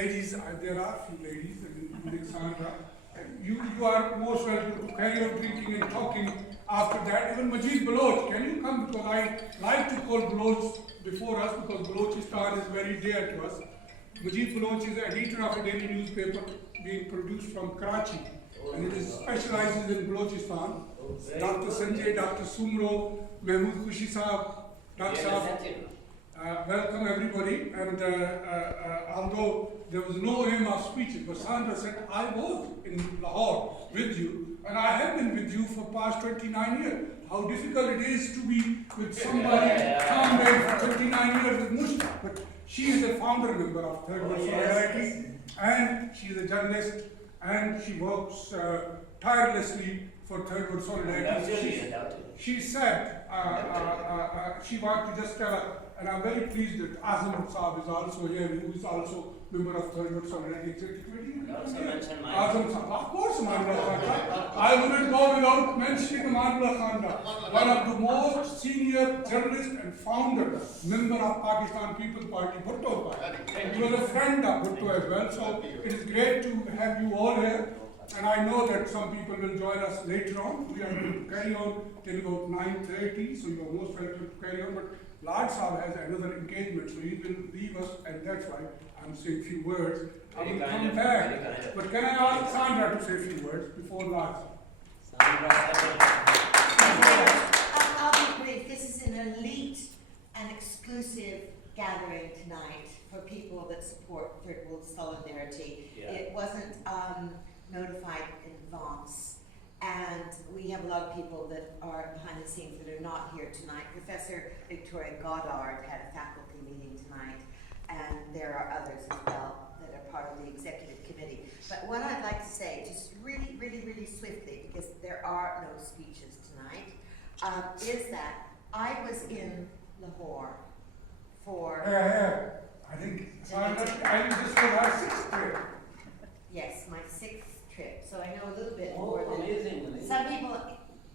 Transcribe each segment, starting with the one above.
ladies, there are few ladies, including Saundra. You are most welcome to carry on drinking and talking after that. Even Majid Baloch, can you come? Because I like to call Baloch before us because Balochistan is very dear to us. Majid Baloch is the editor of a daily newspaper being produced from Karachi. And it specializes in Balochistan. Dr. Sanjay, Dr. Sumro, Mahmood Khushi Saab, Dr. Saab. Welcome everybody. And although there was no aim of speeches, but Saundra said, I was in Lahore with you, and I have been with you for past 29 years. How difficult it is to be with somebody founded for 29 years with Mushtaq. But she is a founder member of Third World Solidarity, and she is a journalist, and she works tirelessly for Third World Solidarity. She said, she wanted to just tell her, and I'm very pleased that Azam Saab is also here, who is also member of Third World Solidarity Executive Committee. Azam Saab, of course, Manullah Khanda. I wouldn't go without mentioning Manullah Khanda, one of the most senior journalists and founder, member of Pakistan People's Party, Bhutto Party. He was a friend of Bhutto as well, so it is great to have you all here. And I know that some people will join us later on. We are going to carry on till about 9:30, so you are most welcome to carry on. But Lard Saab has another engagement, so he will leave us, and that's why I'm saying a few words. I will come back. But can I ask Saundra to say a few words before Lard Saab? I'll be brief. This is an elite and exclusive gathering tonight for people that support Third World Solidarity. Yeah. It wasn't notified in advance, and we have a lot of people that are behind the scenes that are not here tonight. Professor Victoria Goddard had a faculty meeting tonight, and there are others as well that are part of the executive committee. But what I'd like to say, just really, really, really swiftly, because there are no speeches tonight, is that I was in Lahore for... I think this was our 6th trip. Yes, my 6th trip, so I know a little bit more than some people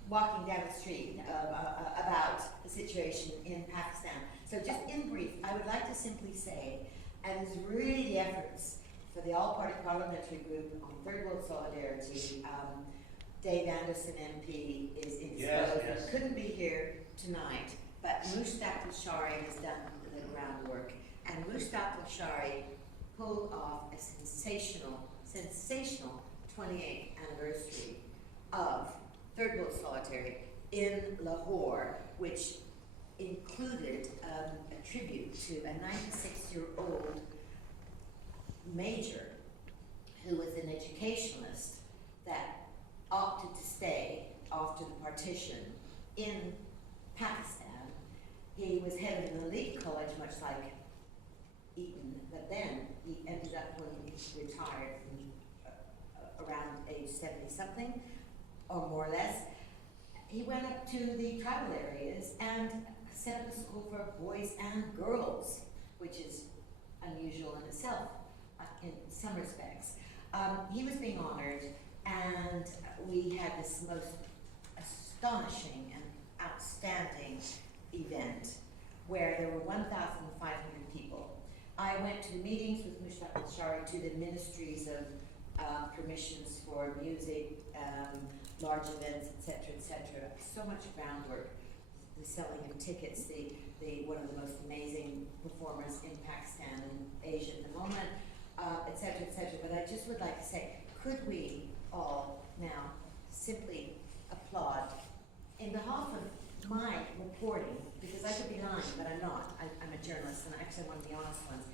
walking down the street about the situation in Pakistan. So just in brief, I would like to simply say, and it's really the efforts for the All-Party Parliamentary Group on Third World Solidarity. Dave Anderson MP is indisposed, couldn't be here tonight, but Mushtaq Lasharie has done the groundwork, and Mushtaq Lasharie pulled off a sensational 28th anniversary of Third World Solidarity in Lahore, which included a tribute to a 96-year-old major who was an educationalist that opted to stay after the partition in Pakistan. He was head of an elite college, much like Eton, but then he ended up, when he retired from around age 70-something, or more or less, he went up to the tribal areas and set up a school for boys and girls, which is unusual in itself, in some respects. He was being honored, and we had this most astonishing and outstanding event where there were 1,500 people. I went to the meetings with Mushtaq Lasharie, to the ministries of permissions for music, large events, etc. So much groundwork, the selling of tickets, one of the most amazing performers in Pakistan and Asia at the moment, etc. But I just would like to say, could we all now simply applaud in behalf of my reporting, because I could be lying, but I'm not. I'm a journalist, and actually one of the honest ones.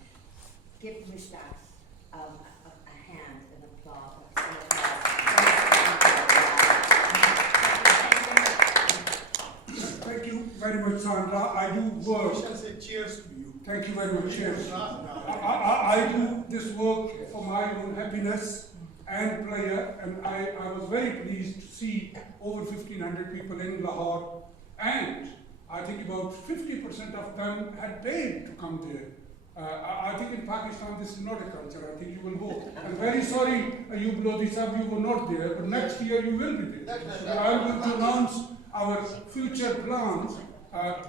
Give Mushtaq a hand, an applause. Thank you very much, Saundra. I do work. I say cheers to you. Thank you very much. Cheers. I do this work for my own happiness and pleasure, and I was very pleased to see over 1,500 people in Lahore, and I think about 50% of them had paid to come there. I think in Pakistan this is not a culture. I think you will vote. I'm very sorry, Ayub Lodi Sahab, you were not there, but next year you will be there. So I'm going to announce our future plans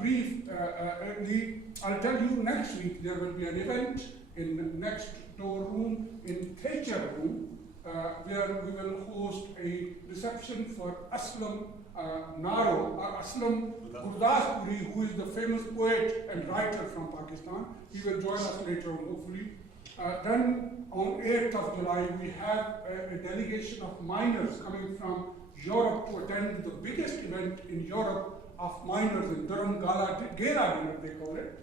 briefly. I'll tell you next week there will be an event in the next door room, in Theatre room, where we will host a reception for Aslam Naro, or Aslam Gurdaspuri, who is the famous poet and writer from Pakistan. He will join us later on, hopefully. Then on 8th of July, we have a delegation of miners coming from Europe to attend the biggest event in Europe of miners in Durham, Gala dinner they call it,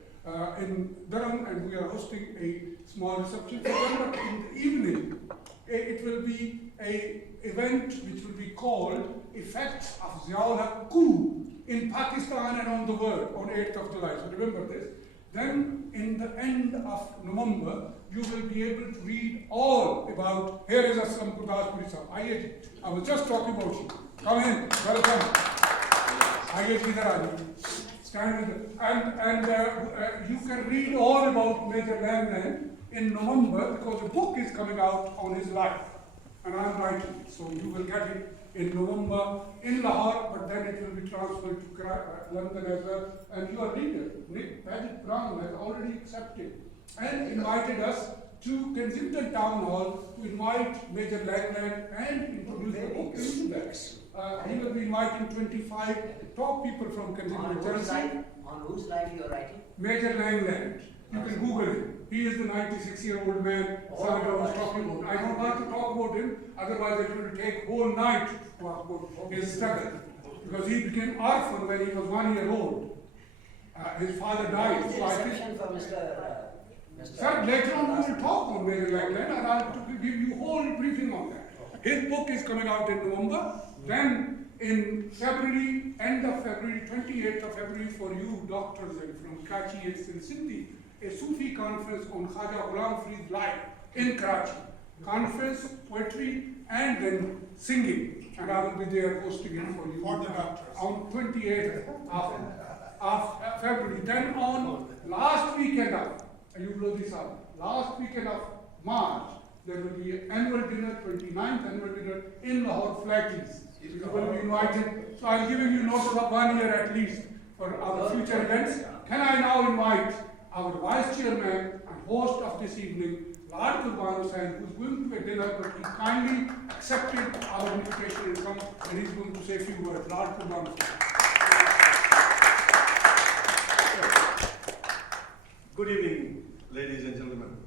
in Durham, and we are hosting a small reception for them. But in the evening, it will be an event which will be called Effects of Ziaul Haq coup in Pakistan and on the world on 8th of July. So remember this. Then in the end of November, you will be able to read all about, here is Aslam Gurdaspuri Sahib. I was just talking about you. Come in, welcome. Stand with and you can read all about Major Langland in November because a book is coming out on his life. And I'm writing it. So you will get it in November in Lahore, but then it will be transferred to London as well. And your leader, Nick Paget Brown, has already accepted and invited us to Kensington Town Hall to invite Major Langland and introduce the book into that. He will be inviting 25 top people from Kensington, Chelsea. On whose life you are writing? Major Langland. You can Google him. He is the 96-year-old man Saundra was talking about. I don't want to talk about him, otherwise it will take whole night to talk about his struggle. Because he became orphan when he was 1 year old. His father died. So I think, sir, later on we will talk on Major Langland and I'll give you whole briefing on that. His book is coming out in November. Then in February, end of February, 28th of February for you doctors and from Karachi and Sindhi, a Sufi conference on Khaja Ghulam Farid's life in Karachi. Conference, poetry, and then singing. And I will be there hosting it for you. For the doctors. On 28th of February. Then on last weekend of, you blow this out, last weekend of March, there will be an annual dinner, 29th annual dinner in Lahore Flatties. You will be invited. So I'm giving you notice of 1 year at least for our future events. Can I now invite our Vice Chairman and host of this evening, Lord Qurban Hussain, who is going to a dinner, but he kindly accepted our invitation and come, and he's going to say a few words. Lord Qurban Hussain. Good evening, ladies and gentlemen.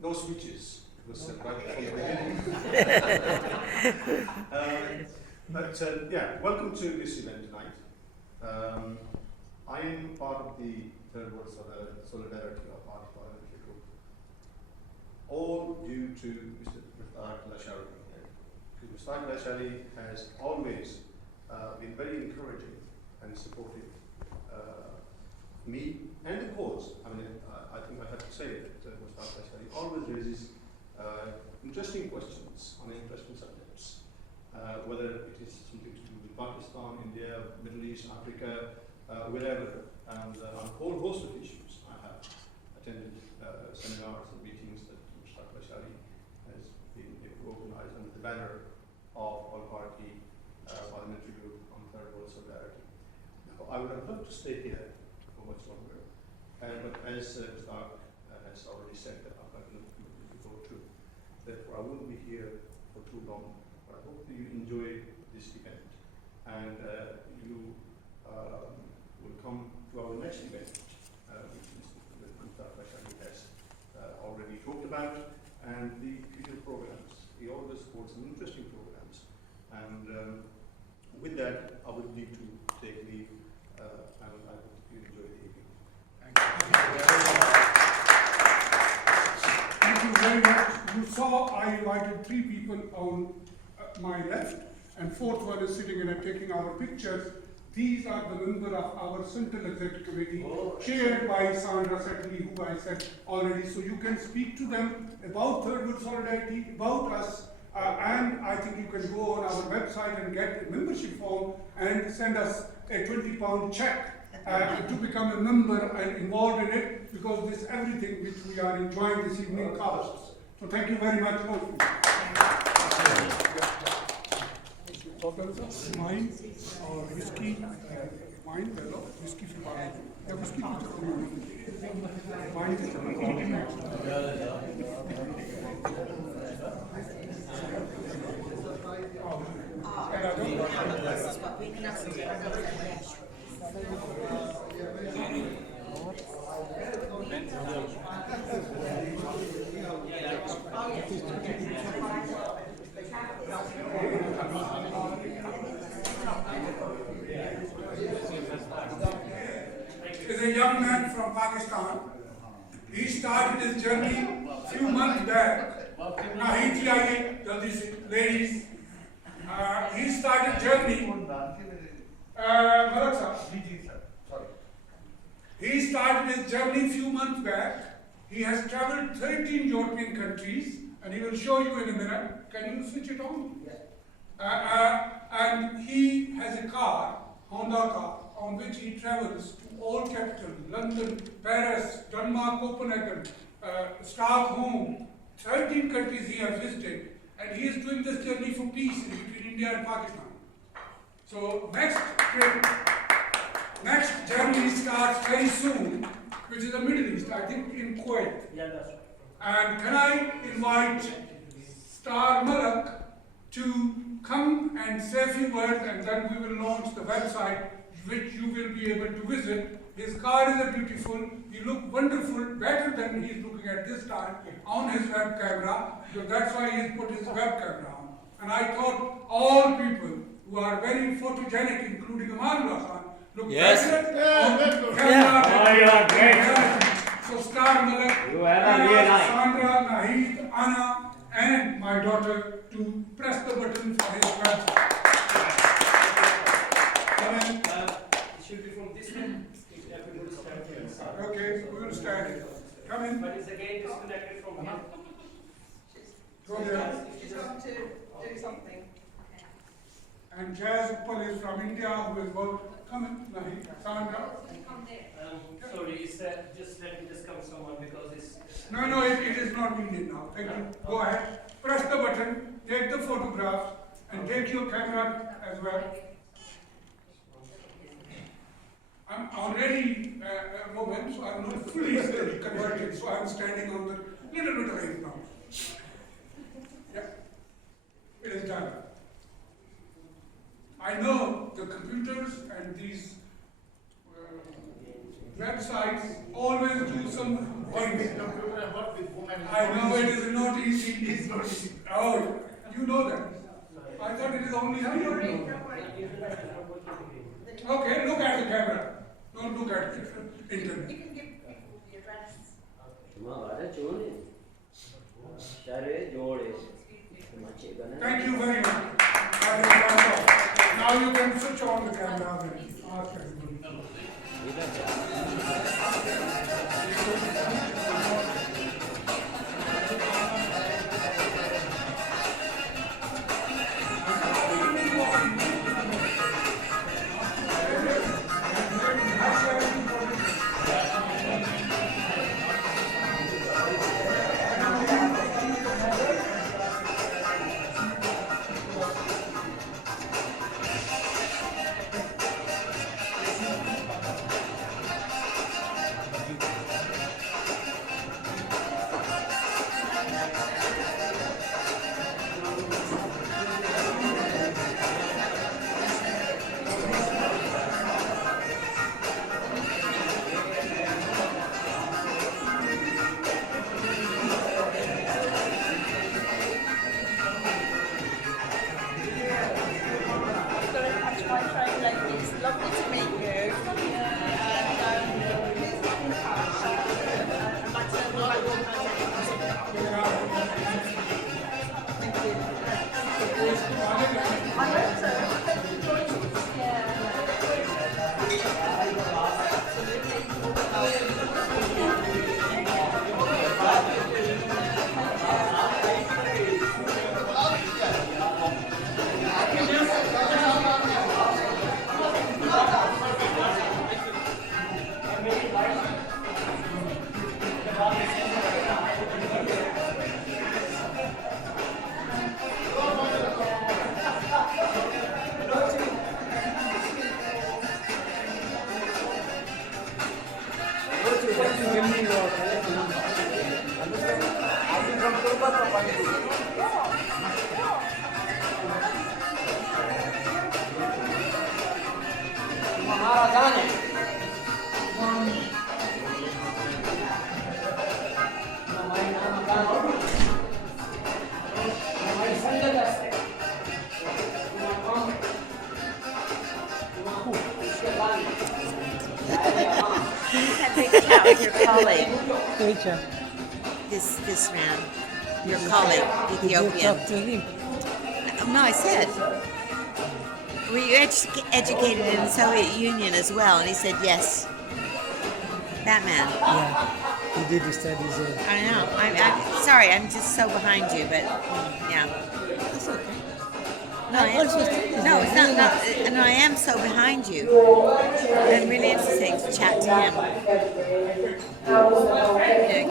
No speeches. It was right from the beginning. Yeah, welcome to this event tonight. I am part of the Third World Solidarity of Party Parliamentary Group, all due to Mr. Lasharie. Mr. Lasharie has always been very encouraging and supportive me and the cause. I mean, I think I have to say that Mr. Lasharie always raises interesting questions on interesting subjects, whether it is something to do with Pakistan, India, Middle East, Africa, wherever, and on a whole host of issues. I have attended seminars and meetings that Mushtaq Lasharie has been organized under the banner of All-Party Parliamentary Group on Third World Solidarity. Now, I would have loved to stay here for much longer, but as Mushtaq has already said, that I'm not going to go through. Therefore, I won't be here for too long, but I hope that you enjoy this event and you will come to our next event, which Mr. Lasharie has already talked about, and the future programs. He always supports some interesting programs, and with that, I would need to take leave, and I hope you enjoy the evening. Thank you very much. You saw I invited 3 people on my left, and 4th one is sitting in and taking our pictures. These are the members of our Central Executive Committee, chaired by Saundra, Saterlee, who I said already. So you can speak to them about Third World Solidarity, about us, and I think you can go on our website and get a membership form and send us a £20 check to become a member and involved in it, because this everything which we are enjoying this evening costs. So thank you very much. Wine or whiskey? Wine, whiskey. Yeah, whiskey. Is a young man from Pakistan. He started his journey few months back. Ladies, he started journey. He started his journey few months back. He has traveled 13 European countries, and he will show you in a minute. Can you switch it on? And he has a car, Honda car, on which he travels to all capitals, London, Paris, Denmark, Copenhagen, Stockholm, 13 countries he has visited, and he is doing this journey for peace between India and Pakistan. So next journey starts very soon, which is the Middle East, I think in Kuwait. Yeah, that's right. And can I invite Star Malak to come and say a few words, and then we will launch the website which you will be able to visit. His car is beautiful, he looks wonderful, better than he is looking at this time on his web camera, so that's why he has put his web camera on. And I thought all people who are very photogenic, including Amanullah Khan, look better on camera. Oh, you are great. So Star Malak, You have a real eye. Saundra, Nahid, Anna, and my daughter to press the button for his website. It should be from this one. Everybody stand here. Okay, we will stand it. Come in. But it's again disconnected from here. Go there. She's got to do something. And Jazz Uppal is from India, who has worked. Come in, Nahid, Saundra. Sorry, it's just let me just come someone because it's. No, it is not needed now. Thank you. Go ahead. Press the button, take the photographs, and take your camera as well. I'm already a moment, so I'm not fully converted, so I'm standing on the little bit of it now. Yeah, it is done. I know the computers and these websites always do some things. I know it is not easy. It's not easy. Oh, you know that. I thought it is only you. Don't worry. Okay, look at the camera. Don't look at the internet. You can give people the address. Thank you very much. Now you can switch on the camera and ask everybody. Lovely to meet you. And please keep in touch. I'd like to know more about your Thank you. I hope so. I hope you enjoyed it. Thank you. Had a big chat with your colleague, Which one? this man, your colleague, Did you Ethiopian. talk to him? No, I said, were you educated in the Soviet Union as well? And he said, yes. That man. Yeah, he did studies there. I know. I'm sorry, I'm just so behind you, but yeah. That's okay. No, I also studied no, there. it's not. No, I am so behind you. And really interesting to chat to him.